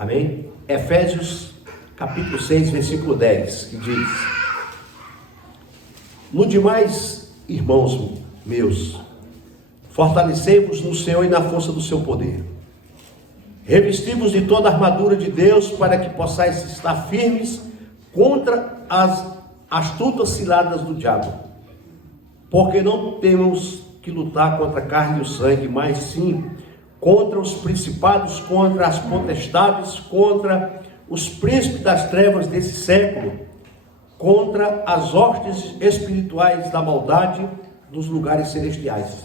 Amém? Efésios capítulo 6, versículo 10, que diz: no demais, irmãos meus, fortalecei-vos no Senhor e na força do seu poder. Revesti-vos de toda a armadura de Deus, para que possais estar firmes contra as astutas ciladas do diabo. Porque não temos que lutar contra a carne e o sangue, mas sim contra os principados, contra as potestades, contra os príncipes das trevas desse século, contra as hostes espirituais da maldade nos lugares celestiais.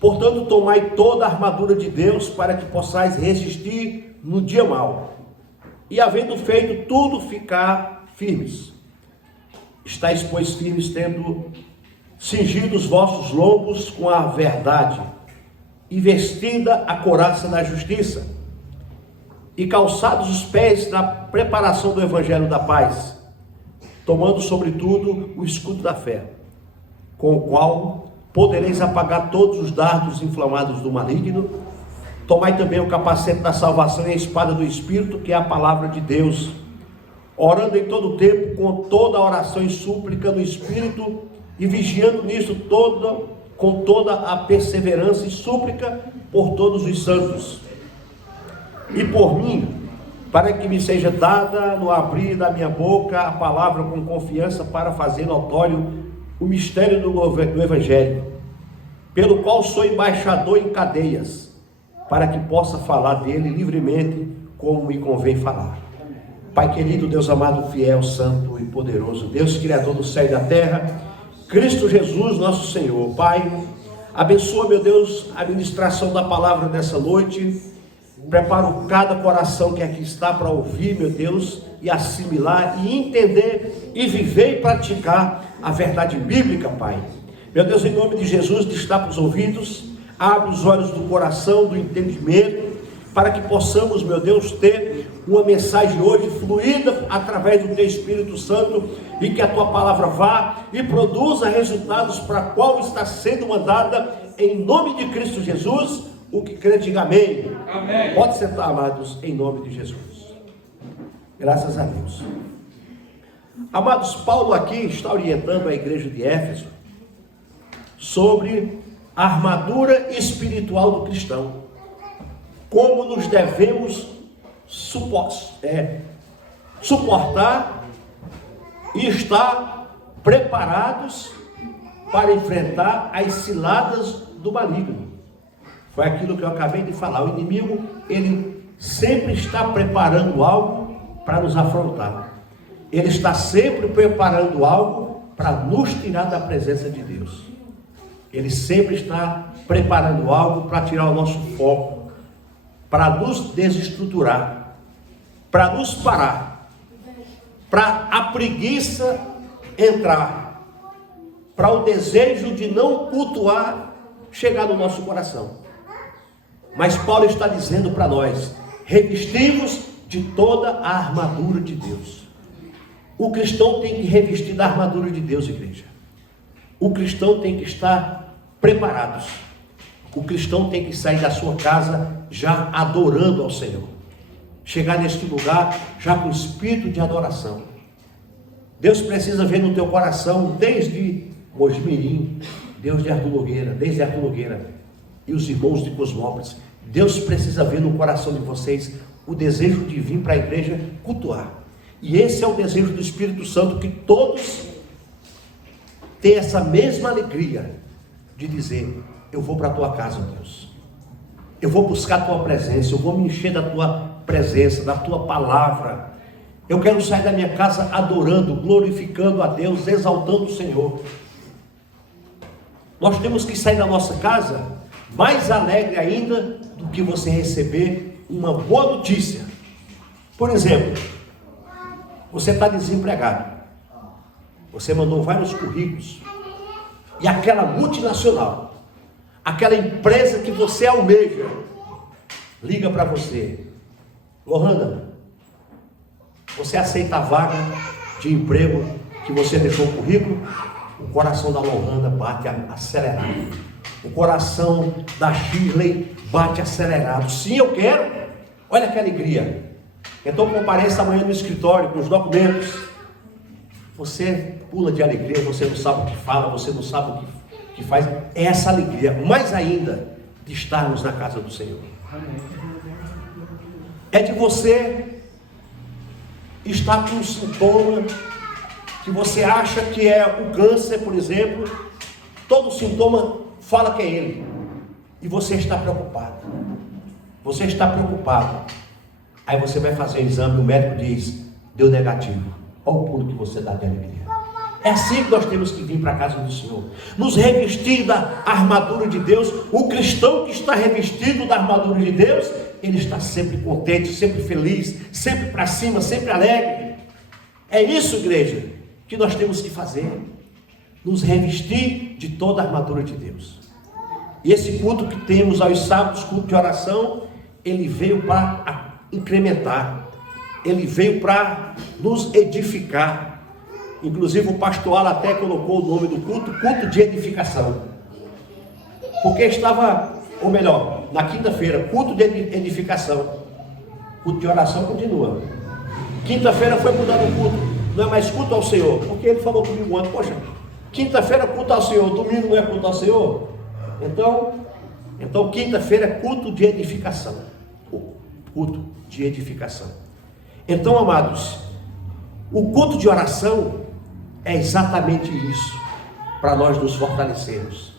Portanto, tomai toda a armadura de Deus, para que possais resistir no dia mau, e havendo feito tudo, ficar firmes. Estais, pois, firmes, tendo cingido os vossos lombos com a verdade, e vestida a couraça da justiça, e calçados os pés na preparação do evangelho da paz, tomando sobretudo o escudo da fé, com o qual podereis apagar todos os dardos inflamados do maligno. Tomai também o capacete da salvação e a espada do Espírito, que é a palavra de Deus, orando em todo o tempo com toda a oração e súplica no Espírito, e vigiando nisso com toda a perseverança e súplica por todos os santos, e por mim, para que me seja dada no abrir da minha boca a palavra com confiança, para fazer notório o mistério do Evangelho, pelo qual sou embaixador em cadeias, para que possa falar dele livremente, como me convém falar. Pai querido, Deus amado, fiel, santo e poderoso, Deus criador do céu e da terra, Cristo Jesus, nosso Senhor. Pai, abençoa, meu Deus, a ministração da palavra dessa noite. Preparo cada coração que aqui está para ouvir, meu Deus, e assimilar, e entender, e viver e praticar a verdade bíblica, Pai. Meu Deus, em nome de Jesus, destapa os ouvidos, abre os olhos do coração, do entendimento, para que possamos, meu Deus, ter uma mensagem hoje fluida através do Teu Espírito Santo, e que a Tua palavra vá e produza resultados para a qual está sendo mandada, em nome de Cristo Jesus. O que crê, diga amém. Amém. Pode sentar, amados, em nome de Jesus. Graças a Deus. Amados, Paulo aqui está orientando a igreja de Éfeso sobre a armadura espiritual do cristão. Como nos devemos suportar e estar preparados para enfrentar as ciladas do maligno. Foi aquilo que eu acabei de falar. O inimigo, ele sempre está preparando algo para nos afrontar. Ele está sempre preparando algo para nos tirar da presença de Deus. Ele sempre está preparando algo para tirar o nosso foco, para nos desestruturar, para nos parar, para a preguiça entrar, para o desejo de não cultuar chegar no nosso coração. Mas Paulo está dizendo para nós: revestimos de toda a armadura de Deus. O cristão tem que revestir da armadura de Deus, igreja. O cristão tem que estar preparado. O cristão tem que sair da sua casa já adorando ao Senhor. Chegar neste lugar já com espírito de adoração. Deus precisa ver no teu coração, desde Mojimirim, desde Arthur Nogueira e os irmãos de Cosmópolis. Deus precisa ver no coração de vocês o desejo de vir para a igreja cultuar. E esse é o desejo do Espírito Santo, que todos tenham essa mesma alegria de dizer: eu vou para a tua casa, Deus. Eu vou buscar a tua presença, eu vou me encher da tua presença, da tua palavra. Eu quero sair da minha casa adorando, glorificando a Deus, exaltando o Senhor. Nós temos que sair da nossa casa mais alegre ainda do que você receber uma boa notícia. Por exemplo, você está desempregado, você mandou vários currículos, e aquela multinacional, aquela empresa que você almeja, liga para você: Lohana, você aceita a vaga de emprego que você deixou o currículo? O coração da Lohana bate acelerado. O coração da Shirley bate acelerado. Sim, eu quero. Olha que alegria. Então compareça amanhã no escritório com os documentos. Você pula de alegria, você não sabe o que fala, você não sabe o que faz. É essa alegria, mais ainda, de estarmos na casa do Senhor. É de você estar com um sintoma que você acha que é o câncer, por exemplo. Todo sintoma fala que é ele. E você está preocupado. Você está preocupado. Aí você vai fazer o exame, o médico diz, deu negativo. Olha o pulo que você dá de alegria. É assim que nós temos que vir para a casa do Senhor. Nos revestir da armadura de Deus. O cristão que está revestido da armadura de Deus, ele está sempre contente, sempre feliz, sempre para cima, sempre alegre. É isso, igreja, que nós temos que fazer. Nos revestir de toda a armadura de Deus. E esse culto que temos aos sábados, culto de oração, ele veio para incrementar. Ele veio para nos edificar. Inclusive o pastor Ala até colocou o nome do culto, culto de edificação. Porque estava, ou melhor, na quinta-feira, culto de edificação. Culto de oração continua. Quinta-feira foi mudado o culto. Não é mais culto ao Senhor. Porque ele falou comigo ontem, poxa, quinta-feira é culto ao Senhor, domingo não é culto ao Senhor. Então quinta-feira é culto de edificação. Culto de edificação. Então, amados, o culto de oração é exatamente isso, para nós nos fortalecermos,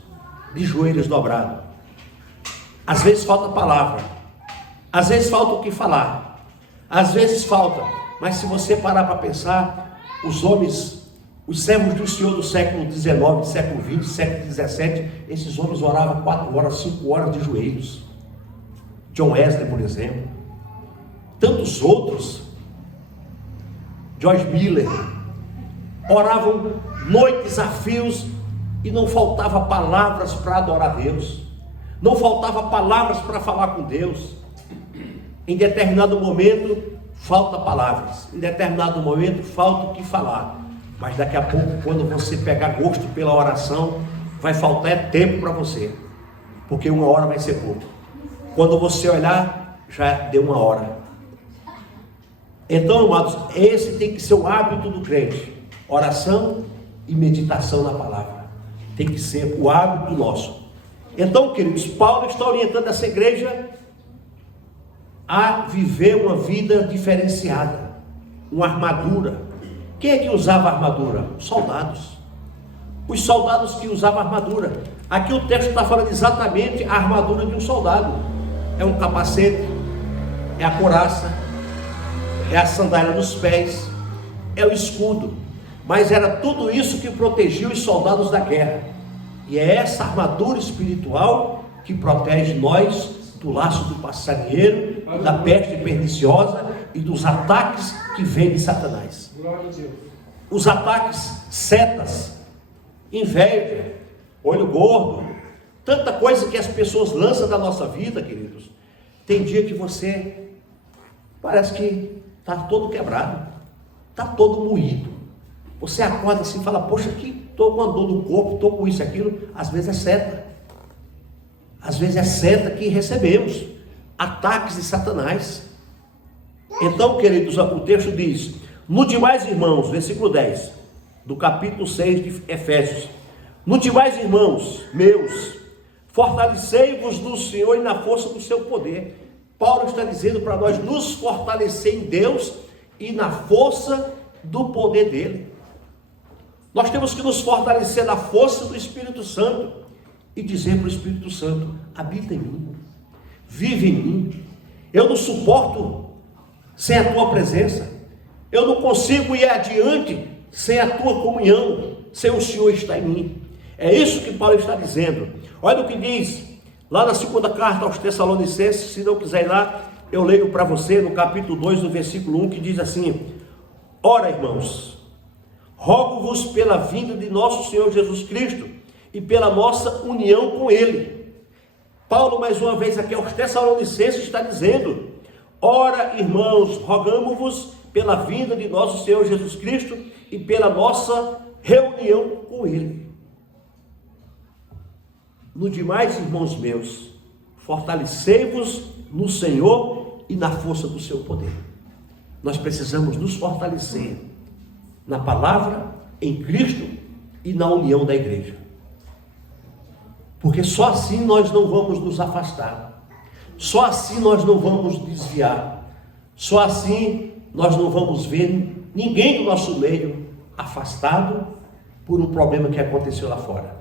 de joelhos dobrados. Às vezes falta palavra, às vezes falta o que falar, às vezes falta, mas se você parar para pensar, os homens, os servos do Senhor do século XIX, século XX, século XVII, esses homens oravam 4 horas, 5 horas de joelhos. John Wesley, por exemplo, tantos outros, George Miller, oravam noites a fios e não faltava palavras para adorar Deus, não faltava palavras para falar com Deus. Em determinado momento falta palavras, em determinado momento falta o que falar, mas daqui a pouco, quando você pegar gosto pela oração, vai faltar tempo para você, porque 1 hora vai ser pouco. Quando você olhar, já deu 1 hora. Então, amados, esse tem que ser o hábito do crente. Oração e meditação na palavra. Tem que ser o hábito nosso. Então, queridos, Paulo está orientando essa igreja a viver uma vida diferenciada. Uma armadura. Quem é que usava armadura? Os soldados. Os soldados que usavam armadura. Aqui o texto está falando exatamente a armadura de um soldado. É um capacete, é a couraça, é a sandália dos pés, é o escudo. Mas era tudo isso que protegia os soldados da guerra. E é essa armadura espiritual que protege nós do laço do passarinheiro, da peste perniciosa e dos ataques que vêm de Satanás. Os ataques, setas, inveja, olho gordo, tanta coisa que as pessoas lançam da nossa vida, queridos. Tem dia que você parece que está todo quebrado, está todo moído. Você acorda assim e fala, poxa, que estou com a dor no corpo, estou com isso e aquilo. Às vezes é seta. Às vezes é seta que recebemos. Ataques de Satanás. Então, queridos, o texto diz, no demais, irmãos, versículo 10, do capítulo 6 de Efésios. No demais, irmãos, meus, fortalecei-vos no Senhor e na força do seu poder. Paulo está dizendo para nós nos fortalecer em Deus e na força do poder dele. Nós temos que nos fortalecer na força do Espírito Santo e dizer para o Espírito Santo, habita em mim, vive em mim. Eu não suporto sem a tua presença, eu não consigo ir adiante sem a tua comunhão, sem o Senhor estar em mim. É isso que Paulo está dizendo. Olha o que diz lá na segunda carta aos Tessalonicenses. Se não quiser ir lá, eu leio para você no capítulo 2, no versículo 1, que diz assim: ora, irmãos, rogo-vos pela vinda de nosso Senhor Jesus Cristo e pela nossa união com Ele. Paulo, mais uma vez aqui aos Tessalonicenses, está dizendo: ora, irmãos, rogamo-vos pela vinda de nosso Senhor Jesus Cristo e pela nossa reunião com Ele. No demais, irmãos meus, fortalecei-vos no Senhor e na força do seu poder. Nós precisamos nos fortalecer na palavra, em Cristo e na união da igreja. Porque só assim nós não vamos nos afastar. Só assim nós não vamos desviar. Só assim nós não vamos ver ninguém do nosso meio afastado por um problema que aconteceu lá fora.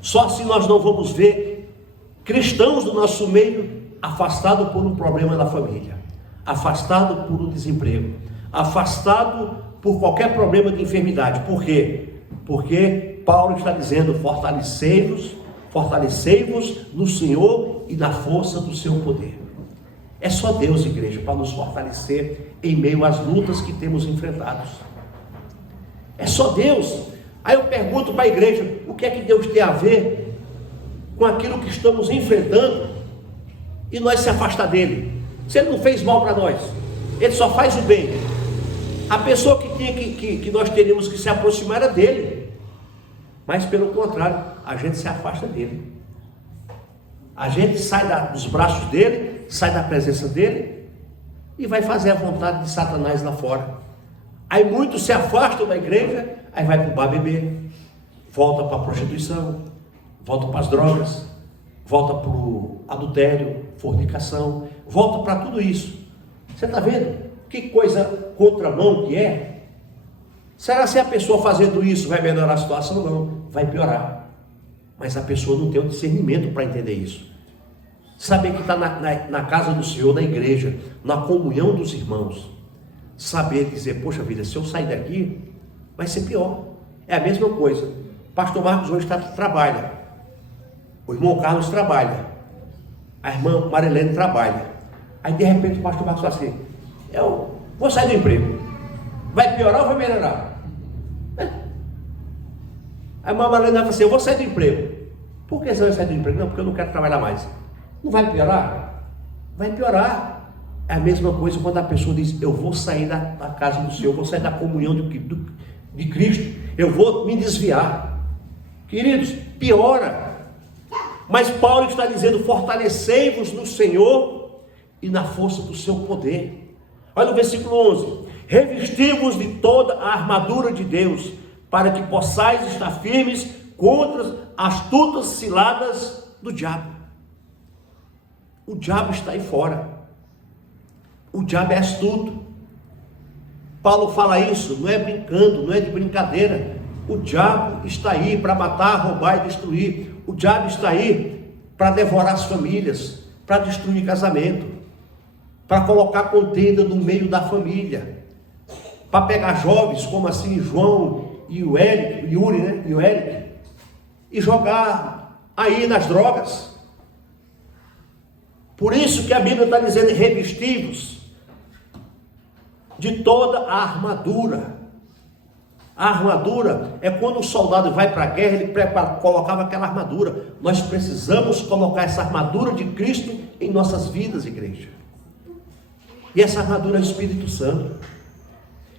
Só assim nós não vamos ver cristãos do nosso meio afastado por um problema na família, afastado por um desemprego, afastado por qualquer problema de enfermidade. Por quê? Porque Paulo está dizendo: fortalecei-vos no Senhor e na força do seu poder. É só Deus, igreja, para nos fortalecer em meio às lutas que temos enfrentados. É só Deus. Aí eu pergunto para a igreja: o que é que Deus tem a ver com aquilo que estamos enfrentando e nós se afastar dele? Se ele não fez mal para nós, ele só faz o bem. A pessoa que nós teríamos que se aproximar era dele, mas pelo contrário, a gente se afasta dele. A gente sai dos braços dele, sai da presença dele e vai fazer a vontade de Satanás lá fora. Aí muitos se afastam da igreja, aí vai para o bar beber, volta para a prostituição, volta para as drogas, volta para o adultério, fornicação, volta para tudo isso. Você está vendo? Que coisa contramão que é? Será que se a pessoa fazendo isso vai melhorar a situação? Não, vai piorar. Mas a pessoa não tem o discernimento para entender isso. Saber que está na casa do Senhor, na igreja, na comunhão dos irmãos. Saber dizer: poxa vida, se eu sair daqui, vai ser pior. É a mesma coisa. O pastor Marcos hoje trabalha. O irmão Carlos trabalha. A irmã Marilene trabalha. Aí de repente o pastor Marcos fala assim: eu vou sair do emprego. Vai piorar ou vai melhorar? A irmã Marilene vai falar assim: eu vou sair do emprego. Por que você vai sair do emprego? Não, porque eu não quero trabalhar mais. Não vai piorar? Vai piorar. É a mesma coisa quando a pessoa diz: eu vou sair da casa do Senhor, eu vou sair da comunhão de Cristo, eu vou me desviar. Queridos, piora. Mas Paulo está dizendo: fortalecei-vos no Senhor e na força do seu poder. Olha o versículo 11: revesti-vos de toda a armadura de Deus, para que possais estar firmes contra as astutas ciladas do diabo. O diabo está aí fora. O diabo é astuto. Paulo fala isso, não é brincando, não é de brincadeira. O diabo está aí para matar, roubar e destruir. O diabo está aí para devorar as famílias, para destruir casamento, para colocar contenda no meio da família, para pegar jovens como assim João e o Yuri, né? E o Eric, e jogar aí nas drogas. Por isso que a Bíblia está dizendo: revesti-vos de toda a armadura. A armadura é quando o soldado vai para a guerra, ele colocava aquela armadura. Nós precisamos colocar essa armadura de Cristo em nossas vidas, igreja. E essa armadura é o Espírito Santo.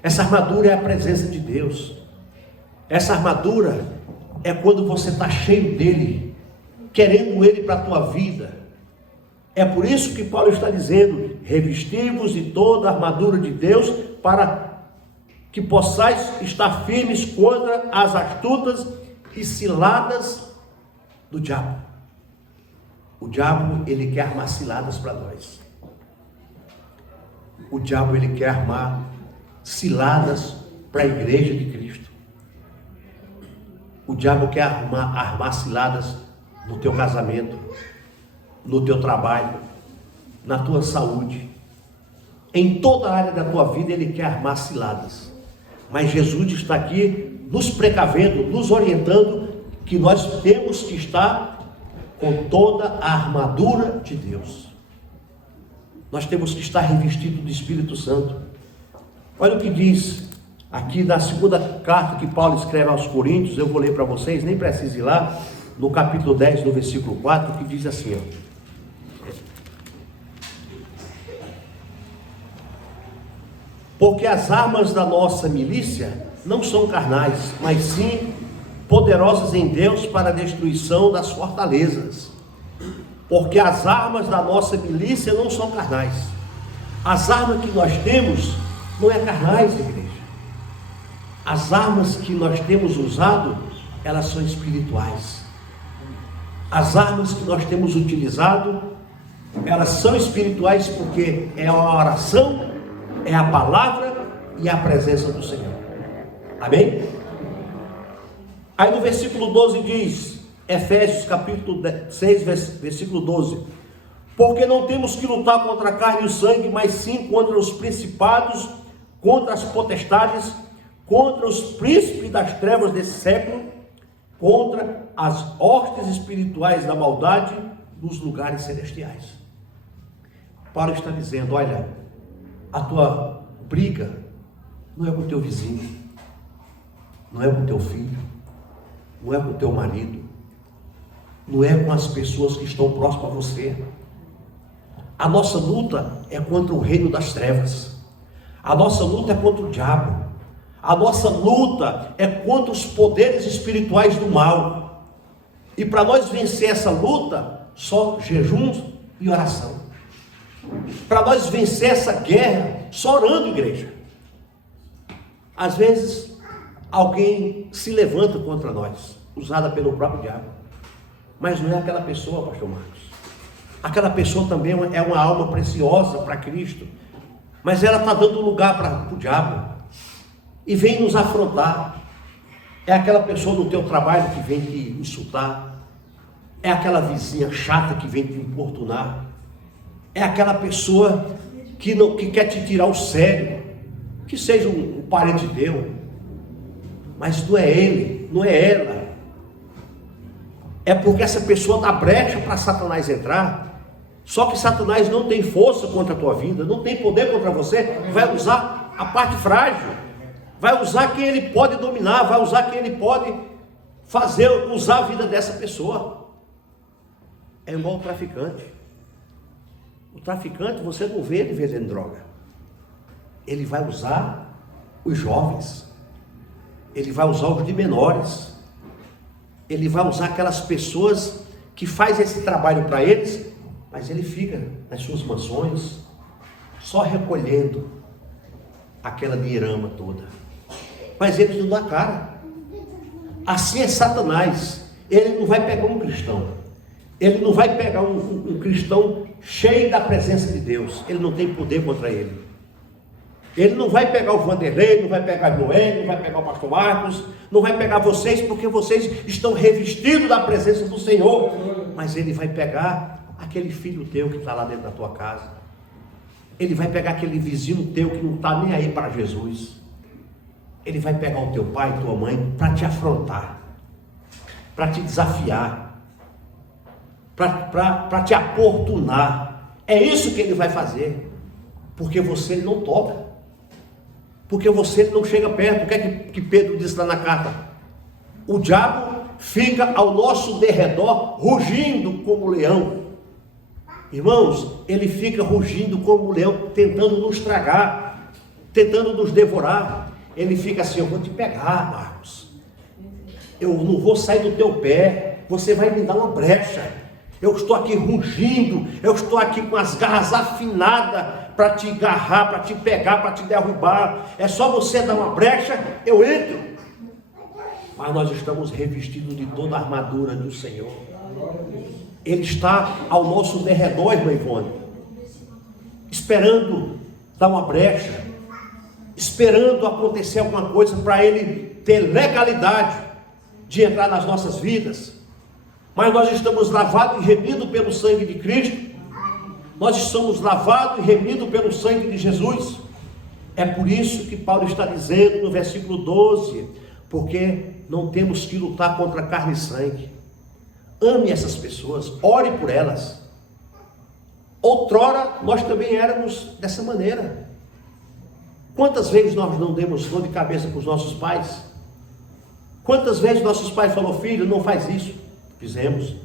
Essa armadura é a presença de Deus. Essa armadura é quando você está cheio dele, querendo ele para a tua vida. É por isso que Paulo está dizendo: revesti-vos de toda a armadura de Deus, para que possais estar firmes contra as astutas e ciladas do diabo. O diabo, ele quer armar ciladas para nós. O diabo, ele quer armar ciladas para a igreja de Cristo. O diabo quer armar ciladas no teu casamento, no teu trabalho, na tua saúde, em toda a área da tua vida. Ele quer armar ciladas. Mas Jesus está aqui nos precavendo, nos orientando que nós temos que estar com toda a armadura de Deus. Nós temos que estar revestidos do Espírito Santo. Olha o que diz aqui na segunda carta que Paulo escreve aos Coríntios. Eu vou ler para vocês, nem precisa ir lá, no capítulo 10, no versículo 4, que diz assim, ó: porque as armas da nossa milícia não são carnais, mas sim poderosas em Deus para a destruição das fortalezas. Porque as armas da nossa milícia não são carnais, As armas que nós temos não é carnais, igreja. As armas que nós temos usado, elas são espirituais. As armas que nós temos utilizado, elas são espirituais porque é a oração, é a palavra e a presença do Senhor. Amém? Aí no versículo 12 diz, Efésios capítulo 6, versículo 12: porque não temos que lutar contra a carne e o sangue, mas sim contra os principados, contra as potestades, contra os príncipes das trevas desse século, contra as hostes espirituais da maldade nos lugares celestiais. Paulo está dizendo, olha, a tua briga não é com o teu vizinho, não é com o teu filho, não é com o teu marido, não é com as pessoas que estão próximas a você. A nossa luta é contra o reino das trevas. A nossa luta é contra o diabo. A nossa luta é contra os poderes espirituais do mal. E para nós vencer essa luta, só jejum e oração. Para nós vencer essa guerra, só orando, igreja. Às vezes, alguém se levanta contra nós, usada pelo próprio diabo. Mas não é aquela pessoa, pastor Marcos. Aquela pessoa também é uma alma preciosa para Cristo, mas ela está dando lugar para o diabo e vem nos afrontar. É aquela pessoa no teu trabalho que vem te insultar, é aquela vizinha chata que vem te importunar, é aquela pessoa que quer te tirar o sério, que seja um parente teu, mas não é ele, não é ela. É porque essa pessoa dá brecha para Satanás entrar. Só que Satanás não tem força contra a tua vida, não tem poder contra você. Vai usar a parte frágil, vai usar quem ele pode dominar, vai usar quem ele pode usar a vida dessa pessoa. É igual o traficante. O traficante, você não vê ele vendendo droga. Ele vai usar os jovens, ele vai usar os de menores, ele vai usar aquelas pessoas que fazem esse trabalho para eles, mas ele fica nas suas mansões, só recolhendo aquela dinheirama toda. Mas eles não dão a cara. Assim é Satanás. Ele não vai pegar um cristão. Ele não vai pegar um cristão cheio da presença de Deus. Ele não tem poder contra ele. Ele não vai pegar o Vanderlei, não vai pegar o Noé, não vai pegar o pastor Marcos, não vai pegar vocês, porque vocês estão revestidos da presença do Senhor. Mas ele vai pegar aquele filho teu que está lá dentro da tua casa. Ele vai pegar aquele vizinho teu que não está nem aí para Jesus. Ele vai pegar o teu pai e tua mãe para te afrontar, para te desafiar, para te aportunar. É isso que ele vai fazer, porque você não toca, porque você não chega perto. O que é que Pedro disse lá na carta? O diabo fica ao nosso derredor, rugindo como leão. Irmãos, ele fica rugindo como leão, tentando nos tragar, tentando nos devorar. Ele fica assim, eu vou te pegar, Marcos. Eu não vou sair do teu pé, você vai me dar uma brecha. Eu estou aqui rugindo, eu estou aqui com as garras afinadas para te agarrar, para te pegar, para te derrubar. É só você dar uma brecha, eu entro. Mas nós estamos revestidos de toda a armadura do Senhor. Ele está ao nosso derredor, irmã Ivone, esperando dar uma brecha, esperando acontecer alguma coisa para ele ter legalidade de entrar nas nossas vidas. Mas nós estamos lavados e remidos pelo sangue de Cristo. Nós estamos lavados e remidos pelo sangue de Jesus. É por isso que Paulo está dizendo no versículo 12, porque não temos que lutar contra carne e sangue. Ame essas pessoas, ore por elas. Outrora nós também éramos dessa maneira. Quantas vezes nós não demos dor de cabeça para os nossos pais? Quantas vezes nossos pais falaram, filho, não faz isso? Fizemos.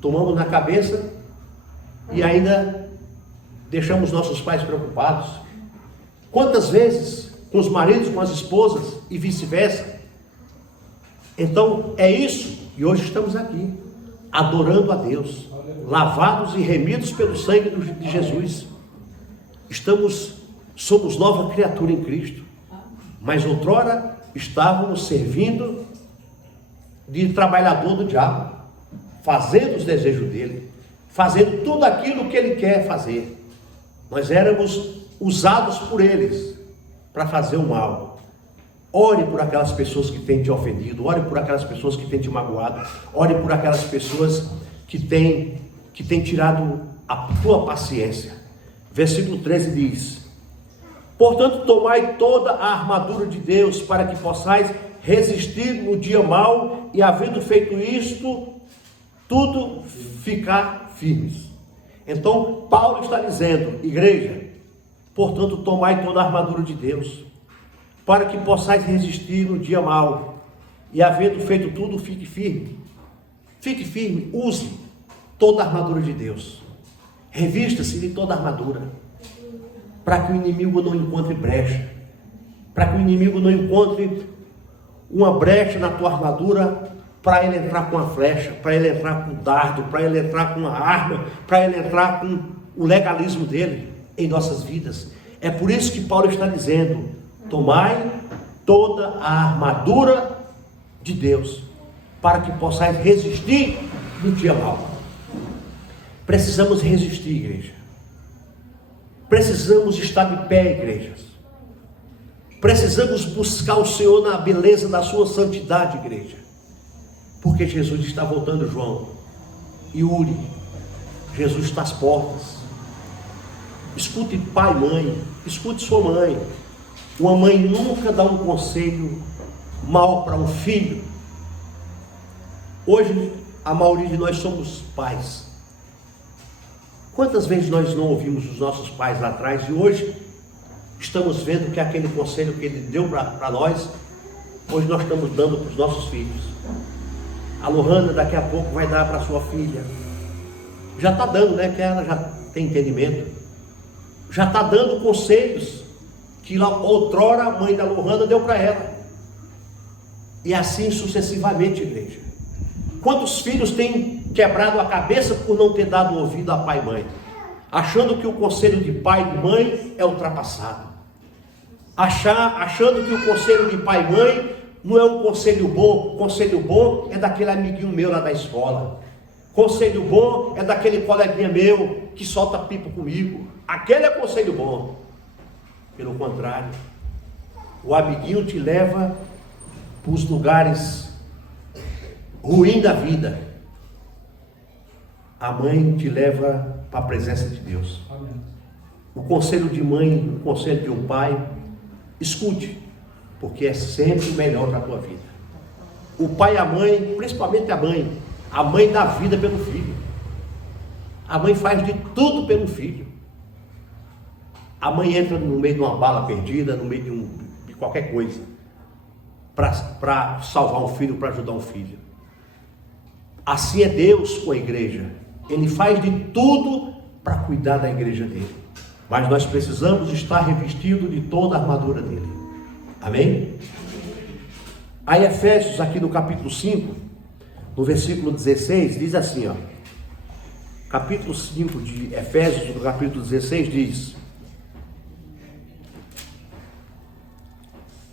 Tomamos na cabeça e ainda deixamos nossos pais preocupados. Quantas vezes com os maridos, com as esposas e vice-versa? Então é isso. E hoje estamos aqui, adorando a Deus, lavados e remidos pelo sangue de Jesus. somos nova criatura em Cristo. Mas outrora estávamos servindo de trabalhador do diabo, fazendo os desejos dele, fazendo tudo aquilo que ele quer fazer. Nós éramos usados por eles para fazer o mal. Ore por aquelas pessoas que têm te ofendido, ore por aquelas pessoas que têm te magoado, ore por aquelas pessoas que têm tirado a tua paciência. Versículo 13 diz: portanto, tomai toda a armadura de Deus, para que possais resistir no dia mau, e havendo feito isto, tudo ficar firmes. Então, Paulo está dizendo, igreja, portanto, tomai toda a armadura de Deus, para que possais resistir no dia mau, e havendo feito tudo, fique firme. Fique firme, use toda a armadura de Deus. Revista-se de toda a armadura, para que o inimigo não encontre brecha, para que o inimigo não encontre uma brecha na tua armadura, para ele entrar com a flecha, para ele entrar com o dardo, para ele entrar com a arma, para ele entrar com o legalismo dele em nossas vidas. É por isso que Paulo está dizendo: tomai toda a armadura de Deus, para que possais resistir no dia mau. Precisamos resistir, igreja. Precisamos estar de pé, igrejas. Precisamos buscar o Senhor na beleza da sua santidade, igreja. Porque Jesus está voltando, João. Yuri, Jesus está às portas. Escute pai e mãe, escute sua mãe. Uma mãe nunca dá um conselho mal para um filho. Hoje, a maioria de nós somos pais. Quantas vezes nós não ouvimos os nossos pais lá atrás e hoje estamos vendo que aquele conselho que ele deu para nós, hoje nós estamos dando para os nossos filhos. A Lohana daqui a pouco vai dar para sua filha. Já está dando, né? Que ela já tem entendimento. Já está dando conselhos que lá outrora a mãe da Lohana deu para ela. E assim sucessivamente, igreja. Quantos filhos têm quebrado a cabeça por não ter dado ouvido a pai e mãe, achando que o conselho de pai e mãe é ultrapassado, achando que o conselho de pai e mãe não é um conselho bom. Conselho bom é daquele amiguinho meu lá da escola, conselho bom é daquele coleguinha meu que solta pipa comigo, aquele é conselho bom. Pelo contrário, o amiguinho te leva para os lugares ruins da vida. A mãe te leva para a presença de Deus. O conselho de mãe, o conselho de um pai, escute, porque é sempre o melhor para a tua vida. O pai e a mãe, principalmente a mãe dá vida pelo filho. A mãe faz de tudo pelo filho. A mãe entra no meio de uma bala perdida, no meio de qualquer coisa, para salvar um filho, para ajudar um filho. Assim é Deus com a igreja. Ele faz de tudo para cuidar da igreja dele. Mas nós precisamos estar revestidos de toda a armadura dele. Amém? Aí Efésios, aqui no capítulo 5, no versículo 16, diz assim, ó. Capítulo 5 de Efésios, no capítulo 16, diz: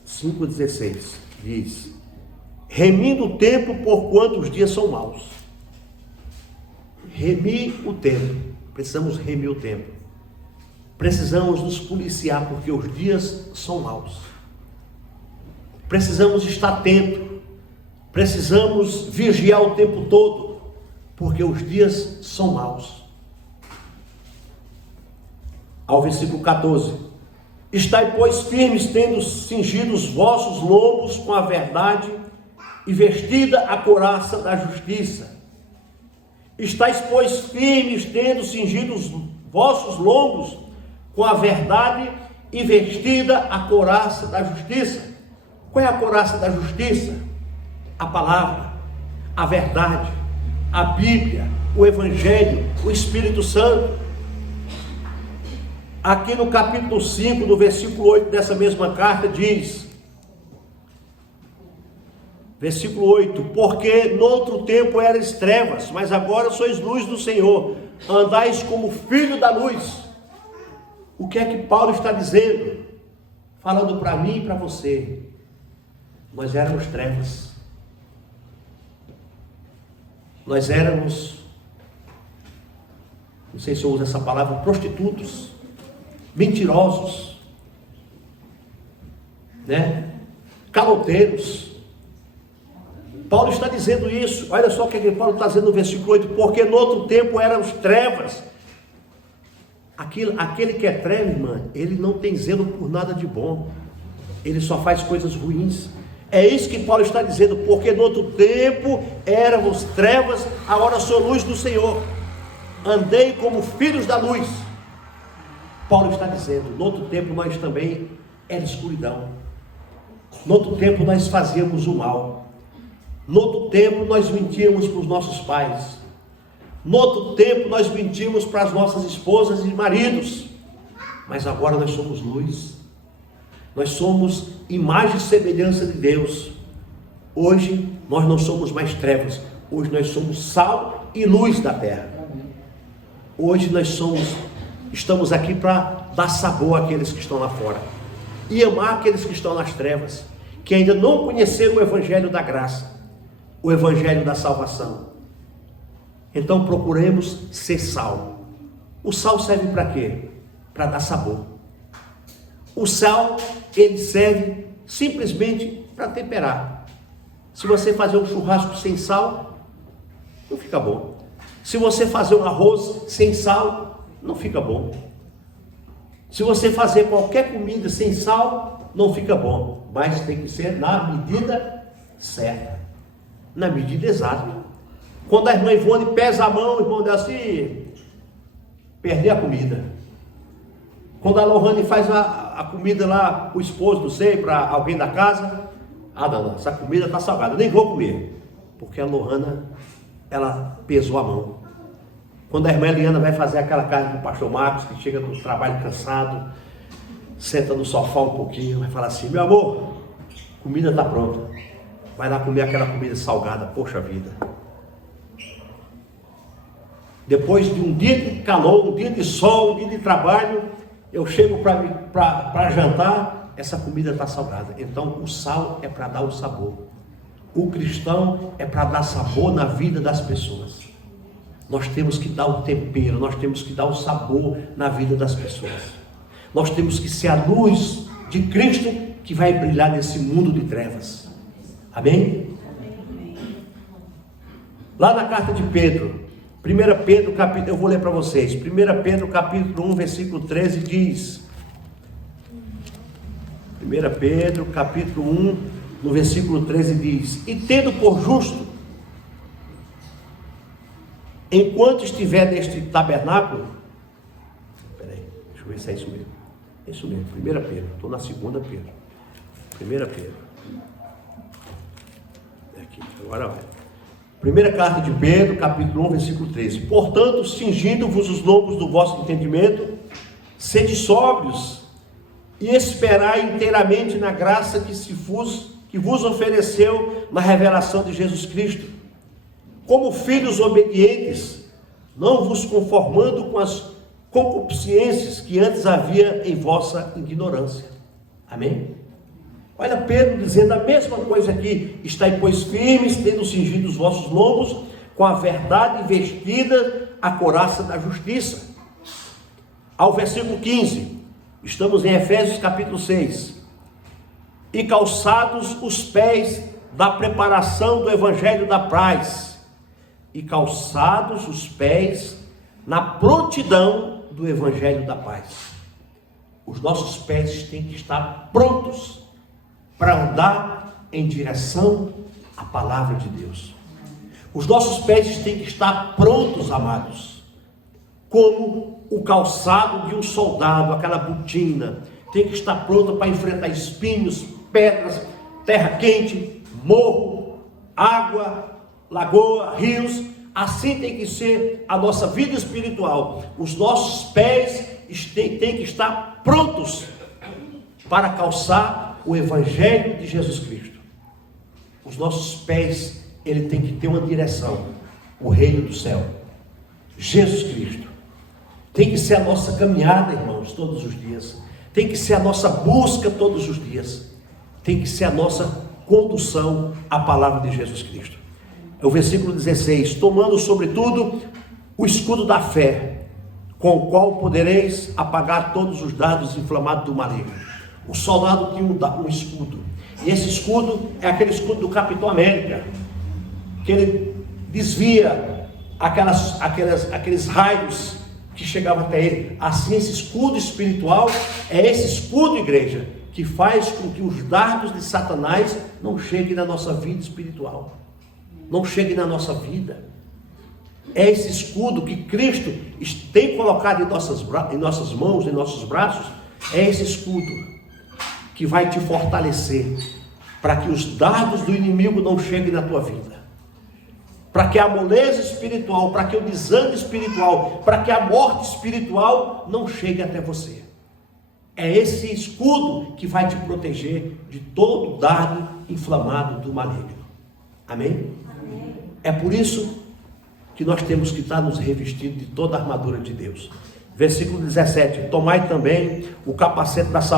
5,16, diz: remindo o tempo, porquanto os dias são maus. Remir o tempo. Precisamos remir o tempo. Precisamos nos policiar, porque os dias são maus. Precisamos estar atento. Precisamos vigiar o tempo todo, porque os dias são maus. Ao versículo 14: estai, pois, firmes, tendo cingido os vossos lombos com a verdade, e vestida a couraça da justiça. Estais, pois, firmes, tendo cingido os vossos lombos com a verdade, e vestida a couraça da justiça. Qual é a couraça da justiça? A palavra, a verdade, a Bíblia, o Evangelho, o Espírito Santo. Aqui no capítulo 5, no versículo 8 dessa mesma carta, diz, versículo 8: porque noutro tempo eras trevas, mas agora sois luz do Senhor, andais como filho da luz. O que é que Paulo está dizendo? Falando para mim e para você. Nós éramos trevas. Nós éramos, não sei se eu uso essa palavra, prostitutos, mentirosos, né? Caloteiros. Paulo está dizendo isso. Olha só o que Paulo está dizendo no versículo 8. Porque no outro tempo éramos trevas. Aquele que é treva, irmã, ele não tem zelo por nada de bom. Ele só faz coisas ruins. É isso que Paulo está dizendo. Porque no outro tempo éramos trevas, agora sou luz do Senhor. Andei como filhos da luz. Paulo está dizendo, no outro tempo nós também era escuridão. No outro tempo nós fazíamos o mal. No outro tempo nós mentíamos para os nossos pais. No outro tempo nós mentíamos para as nossas esposas e maridos. Mas agora nós somos luz. Nós somos imagem e semelhança de Deus. Hoje nós não somos mais trevas. Hoje nós somos sal e luz da terra. Hoje nós estamos aqui para dar sabor àqueles que estão lá fora. E amar aqueles que estão nas trevas, que ainda não conheceram o evangelho da graça, o evangelho da salvação. Então procuremos ser sal. O sal serve para quê? Para dar sabor. O sal, ele serve simplesmente para temperar. Se você fazer um churrasco sem sal, não fica bom. Se você fazer um arroz sem sal, não fica bom. Se você fazer qualquer comida sem sal, não fica bom. Mas tem que ser na medida certa, na medida exata. Quando a irmã Ivone pesa a mão, o irmão dela assim, perder a comida. Quando a Lohane faz a comida lá, o esposo, não sei, para alguém da casa, não, essa comida está salgada, eu nem vou comer, porque a Lohana, ela pesou a mão. Quando a irmã Eliana vai fazer aquela carne com o pastor Marcos, que chega do trabalho cansado, senta no sofá um pouquinho, vai falar assim, meu amor, comida está pronta, vai lá comer aquela comida salgada, poxa vida. Depois de um dia de calor, um dia de sol, um dia de trabalho, eu chego para jantar, essa comida está salgada. Então o sal é para dar o sabor. O cristão é para dar sabor na vida das pessoas. Nós temos que dar o tempero, nós temos que dar o sabor na vida das pessoas. Nós temos que ser a luz de Cristo que vai brilhar nesse mundo de trevas. Amém? Lá na carta de Pedro, 1 Pedro, eu vou ler para vocês. 1 Pedro capítulo 1, versículo 13 diz. 1 Pedro capítulo 1, no versículo 13 diz: e tendo por justo, enquanto estiver neste tabernáculo, deixa eu ver se é isso mesmo. É isso mesmo, 1 Pedro, estou na 2 Pedro. 1 Pedro. Aqui, agora vai. Primeira carta de Pedro, capítulo 1, versículo 13. Portanto, cingindo-vos os lombos do vosso entendimento, sede sóbrios e esperai inteiramente na graça que vos ofereceu na revelação de Jesus Cristo. Como filhos obedientes, não vos conformando com as concupiscências que antes havia em vossa ignorância. Amém? Olha Pedro dizendo a mesma coisa aqui: estai pois firmes, tendo cingido os vossos lombos, com a verdade vestida a couraça da justiça. Ao versículo 15, estamos em Efésios capítulo 6. E calçados os pés da preparação do evangelho da paz. E calçados os pés na prontidão do evangelho da paz. Os nossos pés têm que estar prontos para andar em direção à palavra de Deus. Os nossos pés têm que estar prontos, amados, como o calçado de um soldado, aquela botina, tem que estar pronto para enfrentar espinhos, pedras, terra quente, morro, água, lagoa, rios. Assim tem que ser a nossa vida espiritual. Os nossos pés têm que estar prontos para calçar o evangelho de Jesus Cristo. Os nossos pés, ele tem que ter uma direção: o reino do céu, Jesus Cristo. Tem que ser a nossa caminhada, irmãos, todos os dias. Tem que ser a nossa busca todos os dias. Tem que ser a nossa condução à palavra de Jesus Cristo. É o versículo 16: tomando sobretudo o escudo da fé, com o qual podereis apagar todos os dardos inflamados do maligno. O soldado tinha um escudo, e esse escudo é aquele escudo do Capitão América, que ele desvia aqueles raios que chegavam até ele. Assim, esse escudo espiritual é esse escudo, igreja, que faz com que os dardos de Satanás não cheguem na nossa vida espiritual, não cheguem na nossa vida. É esse escudo que Cristo tem colocado em nossas mãos, em nossos braços. É esse escudo que vai te fortalecer, para que os dardos do inimigo não cheguem na tua vida, para que a moleza espiritual, para que o desânimo espiritual, para que a morte espiritual não chegue até você. É esse escudo que vai te proteger de todo dardo inflamado do maligno. Amém? Amém. É por isso que nós temos que estar nos revestindo de toda a armadura de Deus. Versículo 17: tomai também o capacete da salvação